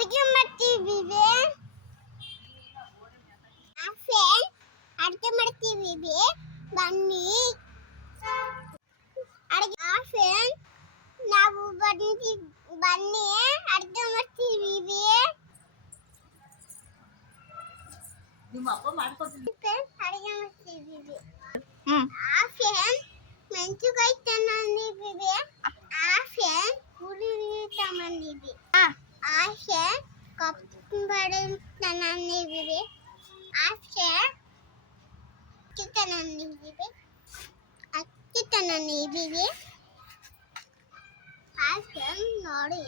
ಅಡಿಗೆ ಮಾಡ್ತೀವಿ ಫ್ರೆಂಡ್, ಅಡಿಗೆ ಮಾಡ್ತೀವಿ ಬನ್ನಿ ಅಡಿಗೆ ಫ್ರೆಂಡ್, ನಾವು ಬನ್ನಿ ಅಡಿಗೆ ಮಾಡ್ತೀವಿ. ನಿಮ್ಮ ಅಪ್ಪ ಮಾಡ್ಕೊಡ್ತೀವಿ ಅಡಿಗೆ ಮಾಡ್ತೀವಿ. ಫ್ರೆಂಡ್, ಮೆಣಸಿನಕಾಯಿ ತಂದಿದ್ದೀವಿ. ಫ್ರೆಂಡ್, ಹುಳಿ ತಗೊಂಡಿದ್ದೀವಿ. ಫ್ರೆಂಡ್, ಕೊತ್ತಂಬರಿ ತಂದಿದ್ದೀವಿ. ಫ್ರೆಂಡ್, ಅಕ್ಕಿ ತಂದಿದ್ದೀವಿ. ಫ್ರೆಂಡ್, ನೋಡಿ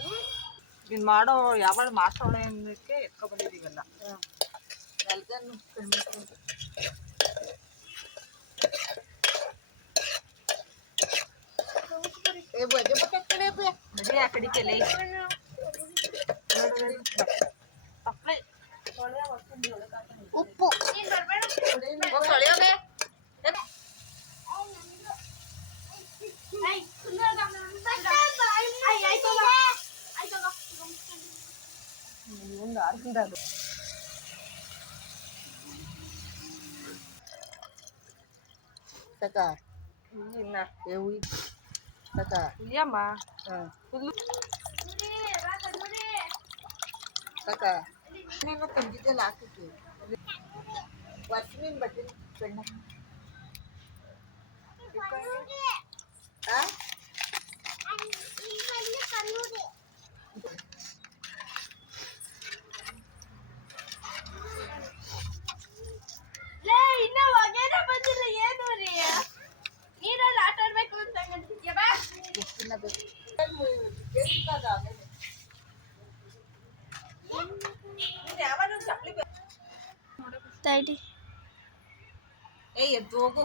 ನೀನು ಮಾಡೋ ಯಾವಾಗ ಮಾಡ್ಸೋಣ ಅನ್ನೋಕ್ಕೆ ಎತ್ಕೊ ಬಂದಿದ್ದೀವಲ್ಲ ಎಲ್ಗನ್ನು ಬರೀ ಆ ಕಡಿಕೆಲೆ ಉಪ್ಪು ತಂದಿದ್ದೆಲ್ಲ ಹಾಕಿತ್ತು ವರ್ಷಮೀನ್ ಬಟ್ಟೆ ಬೆಣ್ಣ ಇನ್ನು ಹೊಗೆನೆ ಬಂದಿಲ್ಲ. ಏನು ರೀ ನೀರಲ್ಲಿ ಆಟ ಆಡ್ಬೇಕು ಅಂತ ಅಂತಿದ್ಯಾ? ಬಾ ಏಯ್ ಎದ್ದು ಹೋಗು.